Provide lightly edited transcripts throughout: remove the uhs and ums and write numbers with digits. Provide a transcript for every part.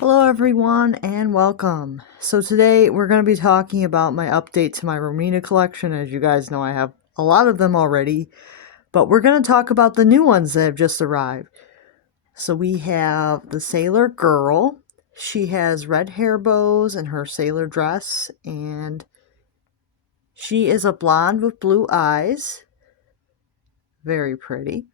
Hello everyone and welcome. So today we're going to be talking about my update to my Romina collection. As you guys know, I have a lot of them already, but we're going to talk about the new ones that have just arrived. So we have the Sailor Girl. She has red hair bows and her sailor dress, and she is a blonde with blue eyes. Very pretty.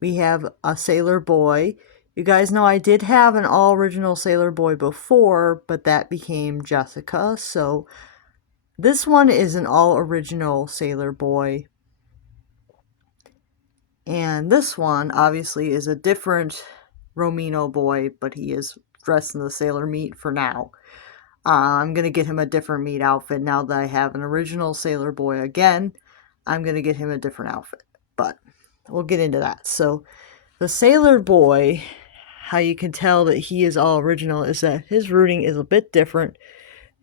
We have a Sailor Boy. You guys know I did have an all-original Sailor Boy before, but that became Jessica, so this one is an all-original Sailor Boy. And this one, obviously, is a different Romino boy, but he is dressed in the sailor meat for now. I'm going to get him a different meat outfit now that I have an original Sailor Boy again. I'm going to get him a different outfit, but we'll get into that. So the Sailor Boy, how you can tell that he is all original is that his rooting is a bit different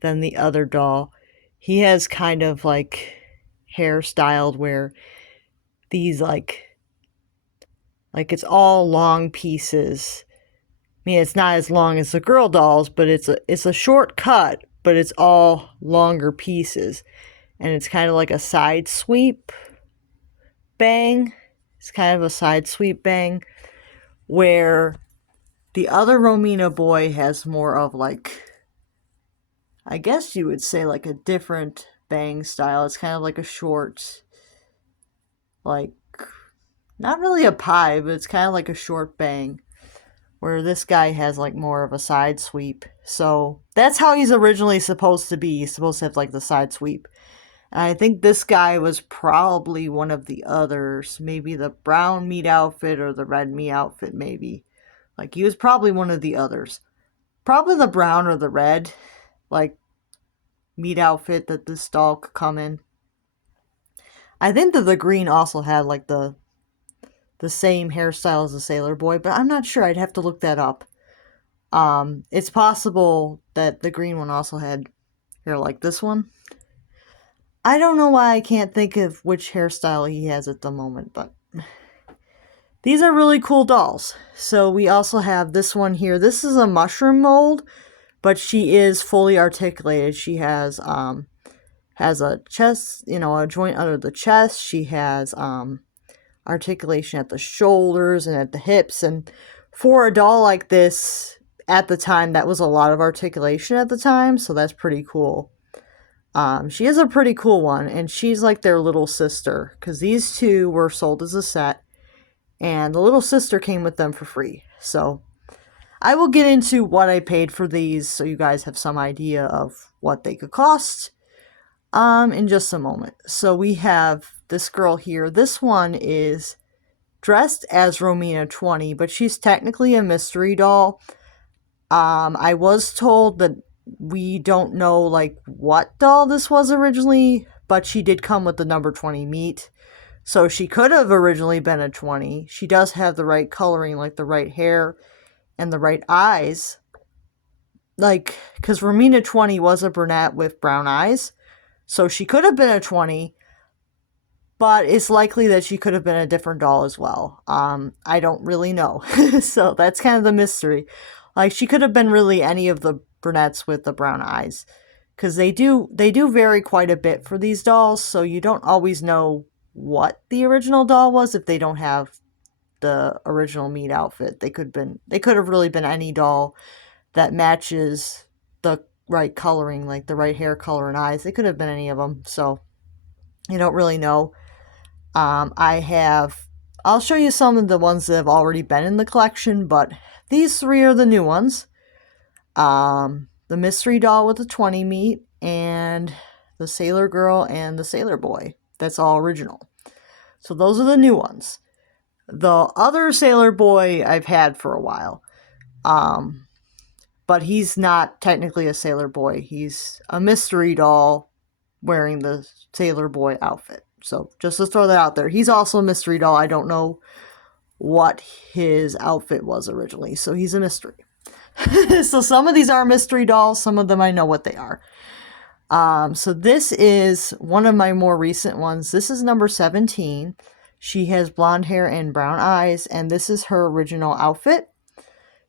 than the other doll. He has kind of like hair styled where these like it's all long pieces. I mean, it's not as long as the girl dolls, but it's a short cut, but it's all longer pieces. And it's kind of like a side sweep bang. It's kind of a side sweep bang where the other Romina boy has more of like, I guess you would say like a different bang style. It's kind of like a short, like, not really a pie, but it's kind of like a short bang. Where this guy has like more of a side sweep. So that's how he's originally supposed to be. He's supposed to have like the side sweep. And I think this guy was probably one of the others. Maybe the brown meat outfit or the red meat outfit, maybe. Like he was probably one of the others. Probably the brown or the red, like, meat outfit that this doll could come in. I think that the green also had like the same hairstyle as the Sailor Boy, but I'm not sure. I'd have to look that up. It's possible that the green one also had hair like this one. I don't know why I can't think of which hairstyle he has at the moment, but these are really cool dolls. So we also have this one here. This is a mushroom mold, but she is fully articulated. She has a chest, a joint under the chest. She has articulation at the shoulders and at the hips, and for a doll like this at the time, that was a lot of articulation at the time, so that's pretty cool. She is a pretty cool one, and she's like their little sister, because these two were sold as a set, and the little sister came with them for free. So I will get into what I paid for these so you guys have some idea of what they could cost in just a moment. So we have this girl here. This one is dressed as Romina 20, but she's technically a mystery doll. I was told that we don't know like what doll this was originally, but she did come with the number 20 meat. So she could have originally been a 20. She does have the right coloring, like the right hair and the right eyes. Like, because Romina 20 was a brunette with brown eyes. So she could have been a 20, but it's likely that she could have been a different doll as well. I don't really know. So that's kind of the mystery. Like, she could have been really any of the brunettes with the brown eyes. Because they do vary quite a bit for these dolls, so you don't always know what the original doll was if they don't have the original meat outfit. They could have really been any doll that matches the right coloring, like the right hair color and eyes. They could have been any of them, so you don't really know. I'll show you some of the ones that have already been in the collection, but these three are the new ones. The mystery doll with the 20 meat, and the Sailor Girl and the Sailor Boy. That's all original. So those are the new ones. The other Sailor Boy I've had for a while. But he's not technically a Sailor Boy. He's a mystery doll wearing the Sailor Boy outfit. So just to throw that out there. He's also a mystery doll. I don't know what his outfit was originally. So he's a mystery. So some of these are mystery dolls. Some of them I know what they are. So this is one of my more recent ones. This is number 17. She has blonde hair and brown eyes. And this is her original outfit.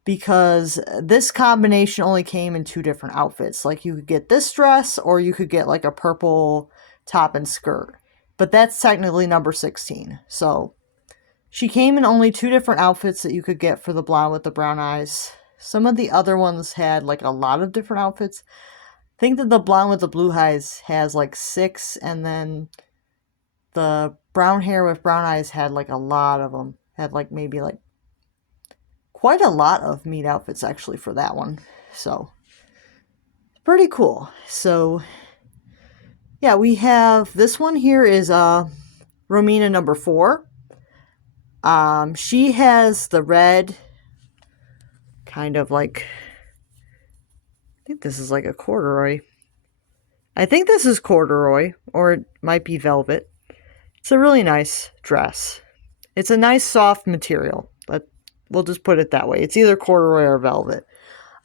because this combination only came in 2 different outfits. Like, you could get this dress, or you could get like a purple top and skirt. But that's technically number 16. So she came in only 2 different outfits that you could get for the blonde with the brown eyes. Some of the other ones had like a lot of different outfits. I think that the blonde with the blue eyes has like 6, and then the brown hair with brown eyes had like a lot of them. Had like maybe like quite a lot of meat outfits actually for that one. So pretty cool. So yeah, we have this one here is Romina number 4. She has the red kind of like, I think this is like a corduroy. I think this is corduroy, or it might be velvet. It's a really nice dress. It's a nice soft material, but we'll just put it that way. It's either corduroy or velvet.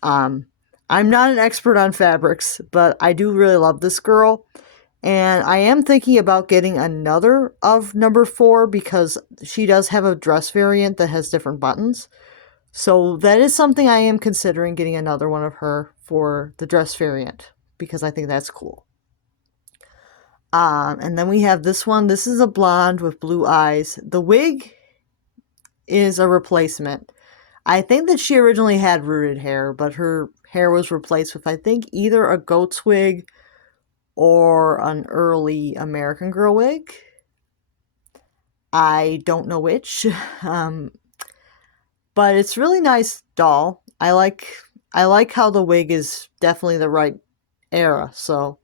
I'm not an expert on fabrics, but I do really love this girl. And I am thinking about getting another of number 4 because she does have a dress variant that has different buttons. So that is something I am considering, getting another one of her for the dress variant, because I think that's cool. And then we have this one. This is a blonde with blue eyes. The wig is a replacement. I think that she originally had rooted hair, but her hair was replaced with, I think, either a goat's wig or an early American Girl wig. I don't know which. But it's really nice doll. I like how the wig is definitely the right era. So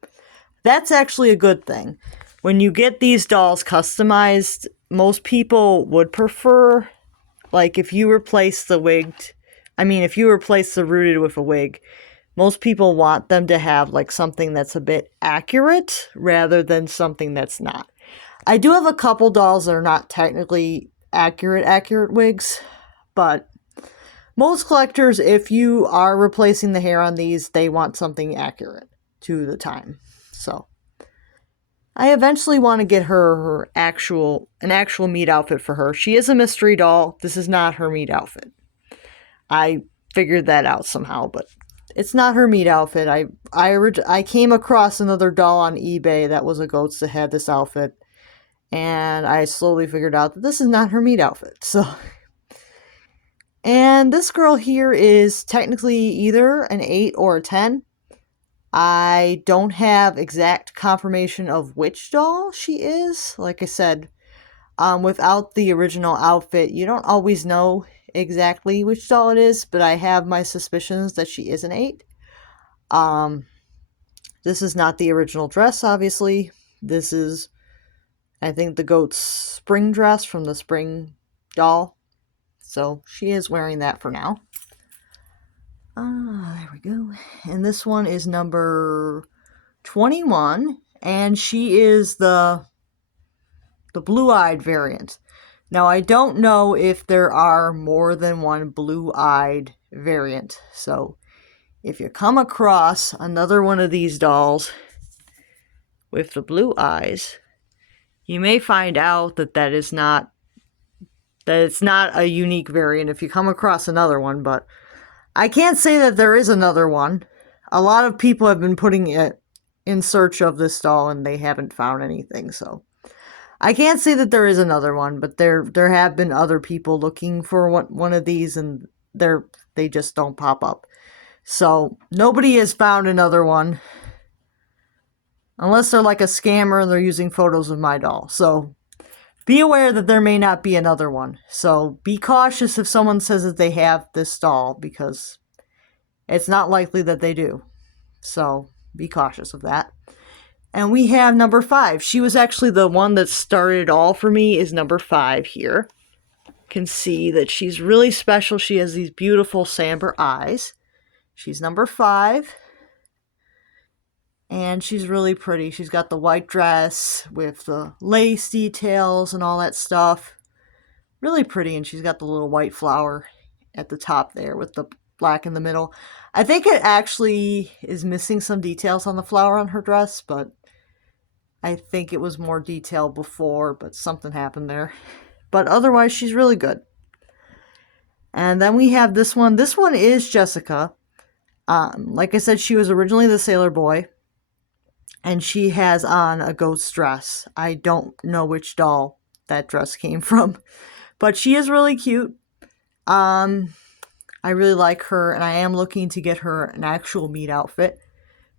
that's actually a good thing. When you get these dolls customized, most people would prefer, like, if you replace the if you replace the rooted with a wig, most people want them to have like something that's a bit accurate rather than something that's not. I do have a couple dolls that are not technically accurate wigs, but most collectors, if you are replacing the hair on these, they want something accurate to the time. So I eventually want to get her an actual meat outfit for her. She is a mystery doll. This is not her meat outfit. I figured that out somehow, but it's not her meat outfit. I came across another doll on eBay that was a Gotz that had this outfit, and I slowly figured out that this is not her meat outfit. So, and this girl here is technically either an 8 or a 10. I don't have exact confirmation of which doll she is. Like I said, without the original outfit, you don't always know exactly which doll it is, but I have my suspicions that she is an 8. This is not the original dress, obviously. This is, I think, the Goat's spring dress from the spring doll. So she is wearing that for now. There we go. And this one is number 21, and she is the blue-eyed variant. Now, I don't know if there are more than one blue-eyed variant, so if you come across another one of these dolls with the blue eyes, you may find out that it's not a unique variant if you come across another one, but I can't say that there is another one. A lot of people have been putting it in search of this doll and they haven't found anything, so I can't say that there is another one, but there have been other people looking for one of these, and they just don't pop up. So nobody has found another one, unless they're like a scammer and they're using photos of my doll. So be aware that there may not be another one. So be cautious if someone says that they have this doll, because it's not likely that they do. So be cautious of that. And we have number 5. She was actually the one that started it all for me, is number 5 here. You can see that she's really special. She has these beautiful samber eyes. She's number 5. And she's really pretty. She's got the white dress with the lace details and all that stuff. Really pretty, and she's got the little white flower at the top there with the black in the middle. I think it actually is missing some details on the flower on her dress, but I think it was more detailed before, but something happened there. But otherwise, she's really good. And then we have this one. This one is Jessica. Like I said, she was originally the Sailor Boy. And she has on a Gotz dress. I don't know which doll that dress came from. But she is really cute. I really like her, and I am looking to get her an actual meat outfit.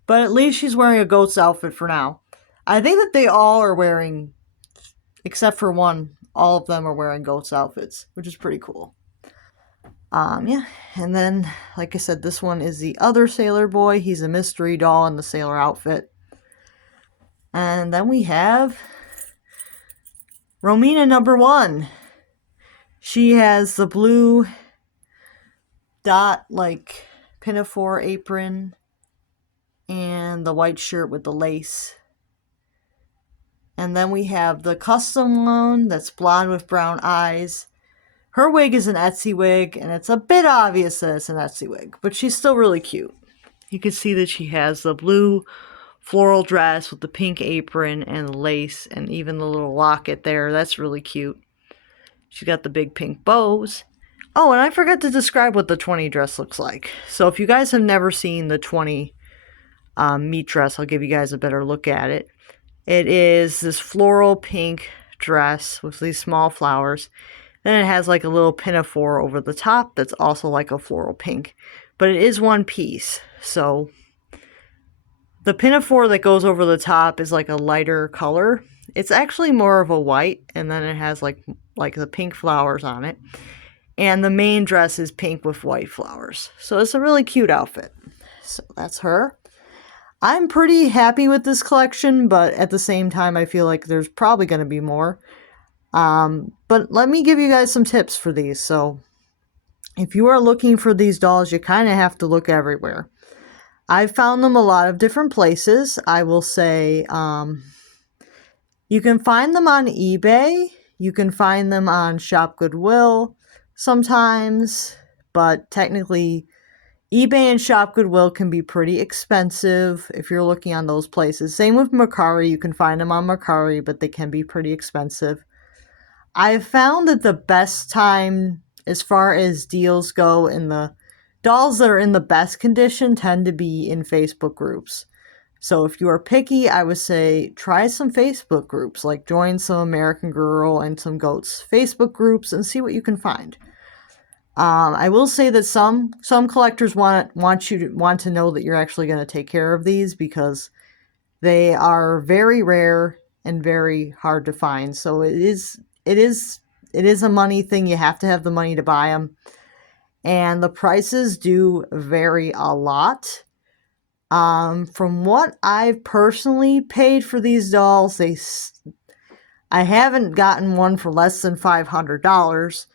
But at least she's wearing a Gotz outfit for now. I think that they all are wearing, except for one, all of them are wearing Gotz outfits, which is pretty cool. Yeah, and then, like I said, this one is the other Sailor Boy. He's a mystery doll in the sailor outfit. And then we have Romina #1. She has the blue dot, like, pinafore apron and the white shirt with the lace. And then we have the custom one that's blonde with brown eyes. Her wig is an Etsy wig, and it's a bit obvious that it's an Etsy wig, but she's still really cute. You can see that she has the blue floral dress with the pink apron and the lace and even the little locket there. That's really cute. She's got the big pink bows. Oh, and I forgot to describe what the 20 dress looks like. So if you guys have never seen the 20 meat dress, I'll give you guys a better look at it. It is this floral pink dress with these small flowers. Then it has like a little pinafore over the top that's also like a floral pink. But it is one piece. So the pinafore that goes over the top is like a lighter color. It's actually more of a white, and then it has like the pink flowers on it. And the main dress is pink with white flowers. So it's a really cute outfit. So that's her. I'm pretty happy with this collection, but at the same time, I feel like there's probably going to be more. But let me give you guys some tips for these. So if you are looking for these dolls, you kind of have to look everywhere. I've found them a lot of different places. I will say you can find them on eBay. You can find them on Shop Goodwill sometimes, but technically eBay and Shop Goodwill can be pretty expensive if you're looking on those places. Same with Mercari. You can find them on Mercari, but they can be pretty expensive. I've found that the best time as far as deals go in the dolls that are in the best condition tend to be in Facebook groups. So if you are picky, I would say try some Facebook groups, like join some American Girl and some Gotz Facebook groups and see what you can find. I will say that some collectors want to know that you're actually going to take care of these because they are very rare and very hard to find. So it is a money thing. You have to have the money to buy them. And the prices do vary a lot. From what I've personally paid for these dolls, I haven't gotten one for less than $500,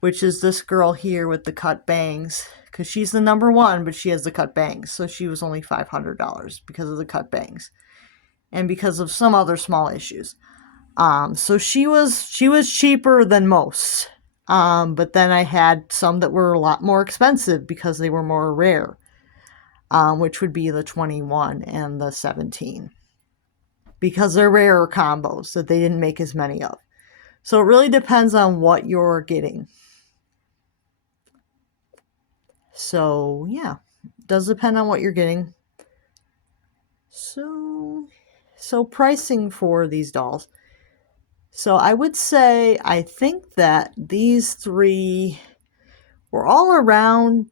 which is this girl here with the cut bangs. Because she's the #1, but she has the cut bangs. So she was only $500 because of the cut bangs. And because of some other small issues. So she was cheaper than most. But then I had some that were a lot more expensive because they were more rare. Which would be the 21 and the 17. Because they're rarer combos that they didn't make as many of. So it really depends on what you're getting. So, yeah. It does depend on what you're getting. So pricing for these dolls. So I would say, I think that these three were all around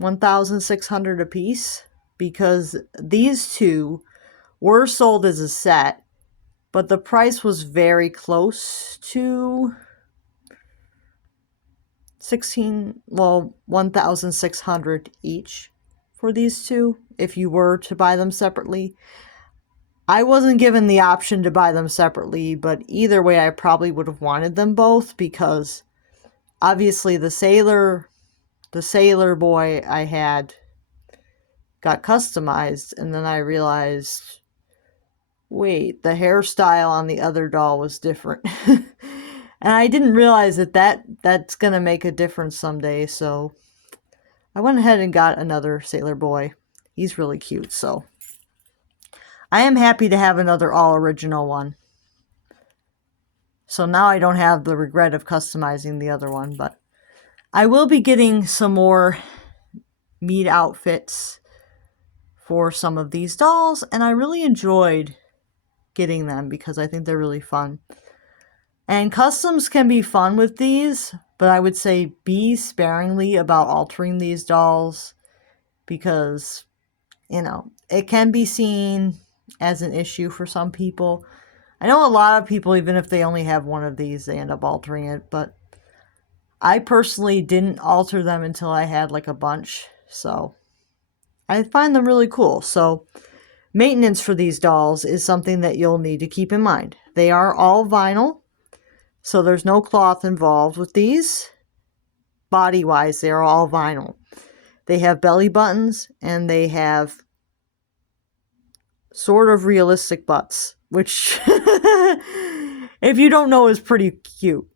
$1,600 a piece, because these two were sold as a set, but the price was very close to $1,600 each for these two if you were to buy them separately. I wasn't given the option to buy them separately, but either way I probably would have wanted them both, because obviously the sailor boy I had got customized, and then I realized, wait, the hairstyle on the other doll was different. And I didn't realize that's gonna make a difference someday, so I went ahead and got another sailor boy. He's really cute, so I am happy to have another all original one. So now I don't have the regret of customizing the other one, but I will be getting some more meat outfits for some of these dolls, and I really enjoyed getting them because I think they're really fun. And customs can be fun with these, but I would say be sparingly about altering these dolls because, it can be seen as an issue for some people. I know a lot of people, even if they only have one of these, they end up altering it, but I personally didn't alter them until I had like a bunch, so I find them really cool. So maintenance for these dolls is something that you'll need to keep in mind. They are all vinyl, so there's no cloth involved with these. Body-wise, they are all vinyl. They have belly buttons, and they have sort of realistic butts, which, if you don't know, is pretty cute.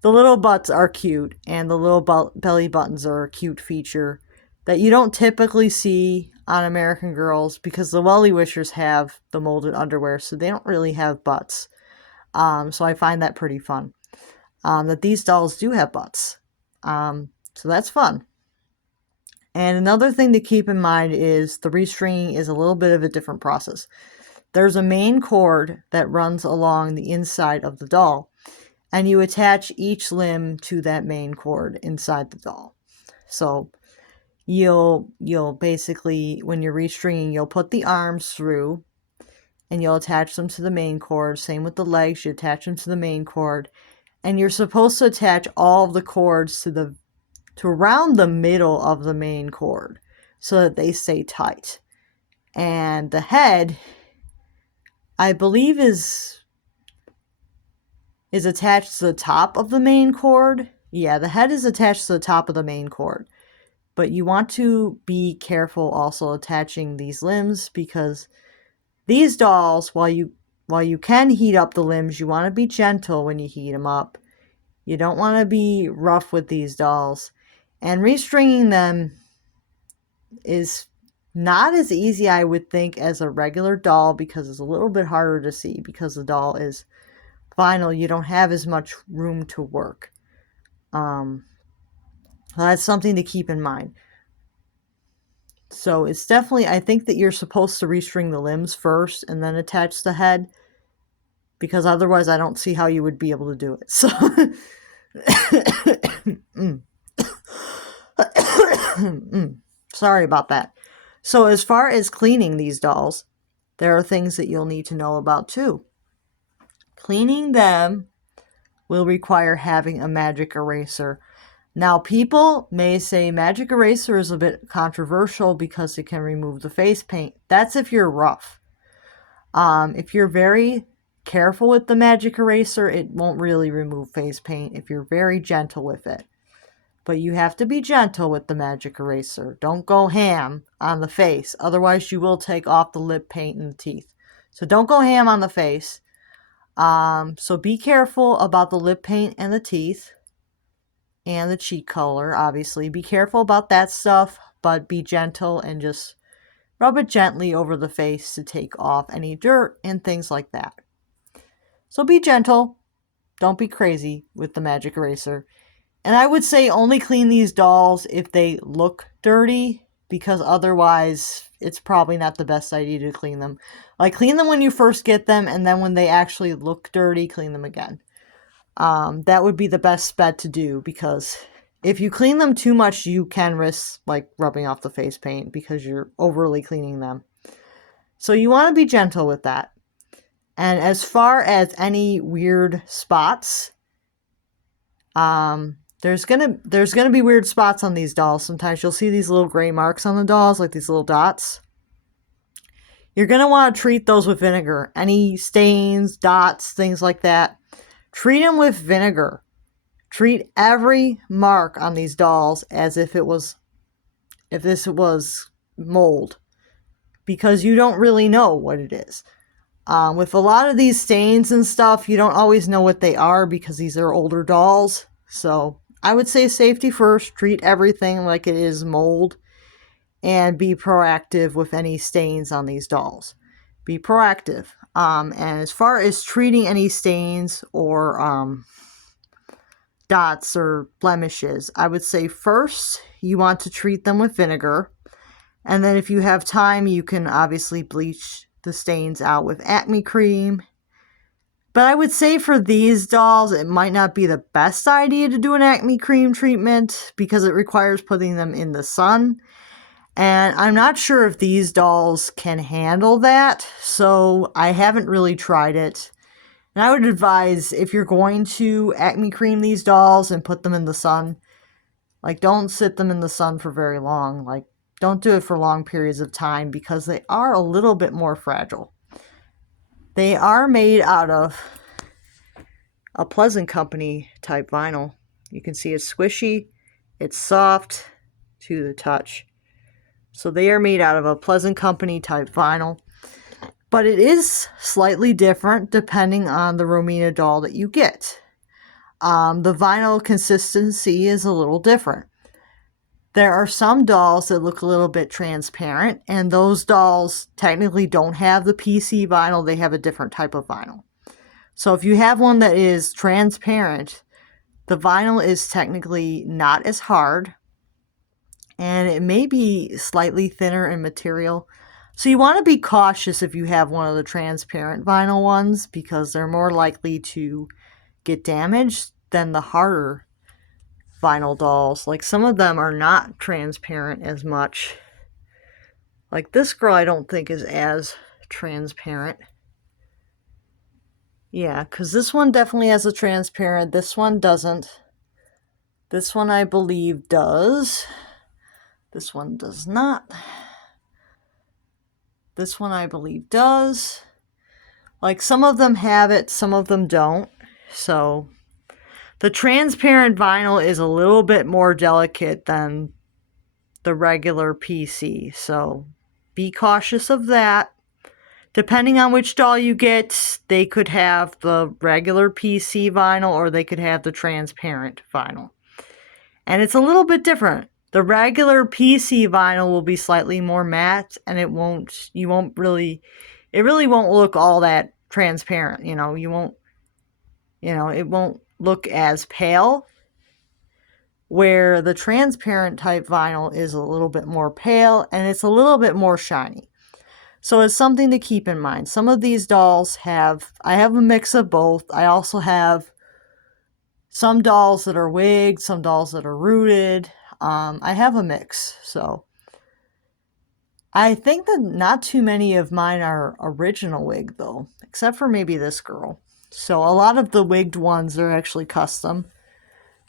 The little butts are cute, and the little belly buttons are a cute feature that you don't typically see on American Girls because the Welly Wishers have the molded underwear, so they don't really have butts. So I find that pretty fun. That these dolls do have butts. So that's fun. And another thing to keep in mind is the restringing is a little bit of a different process. There's a main cord that runs along the inside of the doll, and you attach each limb to that main cord inside the doll. So you'll basically, when you're restringing, you'll put the arms through and you'll attach them to the main cord. Same with the legs, you attach them to the main cord. And you're supposed to attach all of the cords to around the middle of the main cord so that they stay tight. And the head, I believe, is attached to the top of the main cord. Yeah, the head is attached to the top of the main cord. But you want to be careful also attaching these limbs because these dolls, while you can heat up the limbs, you want to be gentle when you heat them up. You don't want to be rough with these dolls. And restringing them is not as easy, I would think, as a regular doll because it's a little bit harder to see because the doll is vinyl. You don't have as much room to work. That's something to keep in mind. So it's definitely, I think that you're supposed to restring the limbs first and then attach the head because otherwise I don't see how you would be able to do it. So sorry about that. So as far as cleaning these dolls, there are things that you'll need to know about too. Cleaning them will require having a magic eraser. Now, people may say magic eraser is a bit controversial because it can remove the face paint. That's if you're rough. If you're very careful with the magic eraser, it won't really remove face paint if you're very gentle with it. But you have to be gentle with the magic eraser. Don't go ham on the face. Otherwise, you will take off the lip paint and the teeth. So don't go ham on the face. So be careful about the lip paint and the teeth. And the cheek color, obviously. Be careful about that stuff, but be gentle and just rub it gently over the face to take off any dirt and things like that. So be gentle. Don't be crazy with the magic eraser. And I would say only clean these dolls if they look dirty, because otherwise it's probably not the best idea to clean them. Like, clean them when you first get them, and then when they actually look dirty, clean them again. That would be the best bet to do, because if you clean them too much, you can risk like rubbing off the face paint because you're overly cleaning them. So you want to be gentle with that. And as far as any weird spots, there's gonna be weird spots on these dolls. Sometimes you'll see these little gray marks on the dolls, like these little dots. You're gonna want to treat those with vinegar. Any stains, dots, things like that. Treat them with vinegar. Treat every mark on these dolls as if this was mold, because you don't really know what it is. With a lot of these stains and stuff, you don't always know what they are because these are older dolls. So I would say safety first. Treat everything like it is mold and be proactive with any stains on these dolls. Be proactive. And as far as treating any stains or dots or blemishes, I would say first you want to treat them with vinegar. And then if you have time, you can obviously bleach the stains out with acne cream. But I would say for these dolls, it might not be the best idea to do an acne cream treatment because it requires putting them in the sun. And I'm not sure if these dolls can handle that, so I haven't really tried it. And I would advise, if you're going to acne cream these dolls and put them in the sun, like, don't sit them in the sun for very long. Like, don't do it for long periods of time because they are a little bit more fragile. They are made out of a Pleasant Company type vinyl. You can see it's squishy, it's soft to the touch. So they are made out of a Pleasant Company type vinyl. But it is slightly different depending on the Romina doll that you get. The vinyl consistency is a little different. There are some dolls that look a little bit transparent, and those dolls technically don't have the PC vinyl, they have a different type of vinyl. So if you have one that is transparent, the vinyl is technically not as hard, and it may be slightly thinner in material. So you want to be cautious if you have one of the transparent vinyl ones because they're more likely to get damaged than the harder vinyl dolls. Like, some of them are not transparent as much. Like this girl I don't think is as transparent. Yeah, because this one definitely has a transparent. This one doesn't. This one I believe does. This one does not. This one I believe does. Like, some of them have it, some of them don't. So the transparent vinyl is a little bit more delicate than the regular PC. So be cautious of that. Depending on which doll you get, they could have the regular PC vinyl or they could have the transparent vinyl. And it's a little bit different. The regular PC vinyl will be slightly more matte, and it really won't look all that transparent. It won't look as pale, where the transparent type vinyl is a little bit more pale and it's a little bit more shiny. So it's something to keep in mind. Some of these dolls I have a mix of both. I also have some dolls that are wigged, some dolls that are rooted. I have a mix, so I think that not too many of mine are original wig though, except for maybe this girl. So a lot of the wigged ones are actually custom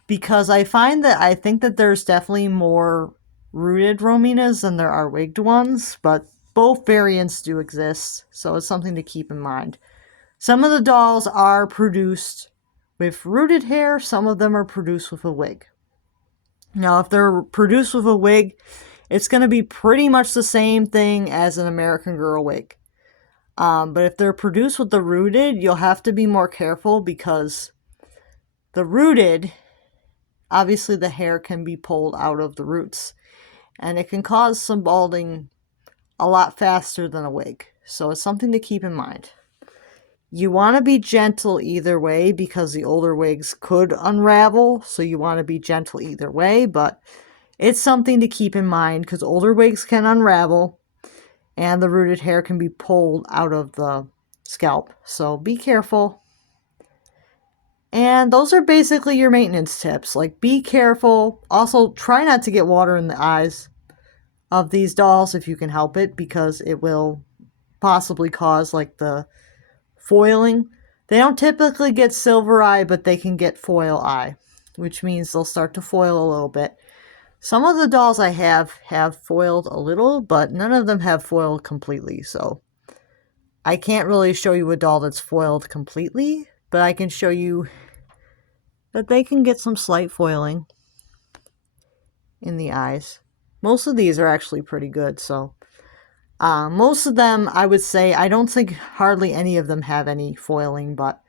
because I think that there's definitely more rooted Rominas than there are wigged ones, but both variants do exist, so it's something to keep in mind. Some of the dolls are produced with rooted hair, some of them are produced with a wig. Now, if they're produced with a wig, it's going to be pretty much the same thing as an American Girl wig. But if they're produced with the rooted, you'll have to be more careful because the rooted, obviously the hair can be pulled out of the roots. And it can cause some balding a lot faster than a wig. So it's something to keep in mind. You want to be gentle either way because the older wigs could unravel. So you want to be gentle either way. But it's something to keep in mind because older wigs can unravel. And the rooted hair can be pulled out of the scalp. So be careful. And those are basically your maintenance tips. Like, be careful. Also, try not to get water in the eyes of these dolls if you can help it, because it will possibly cause like the foiling. They don't typically get silver eye, but they can get foil eye, which means they'll start to foil a little bit. Some of the dolls I have foiled a little, but none of them have foiled completely, so I can't really show you a doll that's foiled completely, but I can show you that they can get some slight foiling in the eyes. Most of these are actually pretty good, so most of them, I would say, I don't think hardly any of them have any foiling, but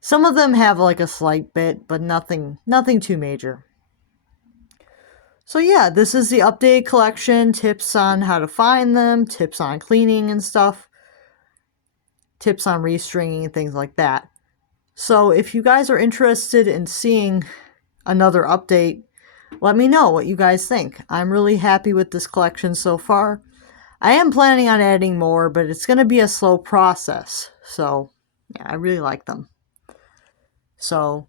some of them have like a slight bit, but nothing too major. So yeah, this is the updated collection, tips on how to find them, tips on cleaning and stuff, tips on restringing and things like that. So if you guys are interested in seeing another update, let me know what you guys think. I'm really happy with this collection so far. I am planning on adding more, but it's going to be a slow process. So, yeah, I really like them. So,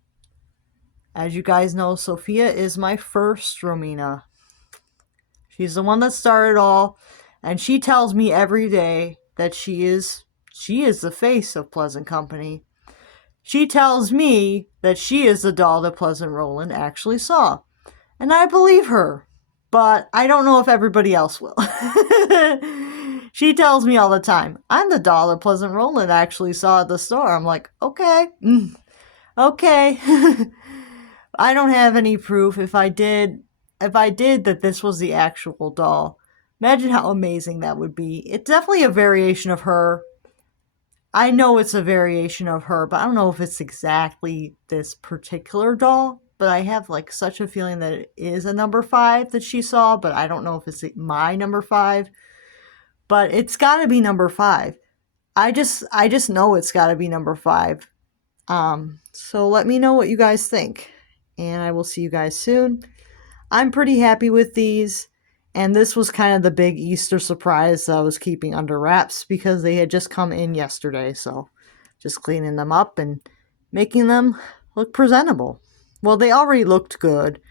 as you guys know, Sophia is my first Romina. She's the one that started all, and she tells me every day that she is the face of Pleasant Company. She tells me that she is the doll that Pleasant Roland actually saw. And I believe her. But I don't know if everybody else will. She tells me all the time, I'm the doll that Pleasant Roland actually saw at the store. I'm like, okay. Okay. I don't have any proof. If I did that this was the actual doll, imagine how amazing that would be. It's definitely a variation of her. I know it's a variation of her, but I don't know if it's exactly this particular doll. But I have like such a feeling that it is a number 5 that she saw, but I don't know if it's my number 5. But it's got to be number 5. I just know it's got to be number 5. So let me know what you guys think, and I will see you guys soon. I'm pretty happy with these, and this was kind of the big Easter surprise that I was keeping under wraps because they had just come in yesterday, so just cleaning them up and making them look presentable. Well, they already looked good.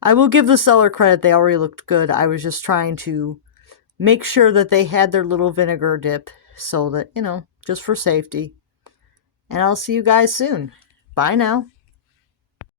I will give the seller credit, they already looked good. I was just trying to make sure that they had their little vinegar dip so that, just for safety. And I'll see you guys soon. Bye now.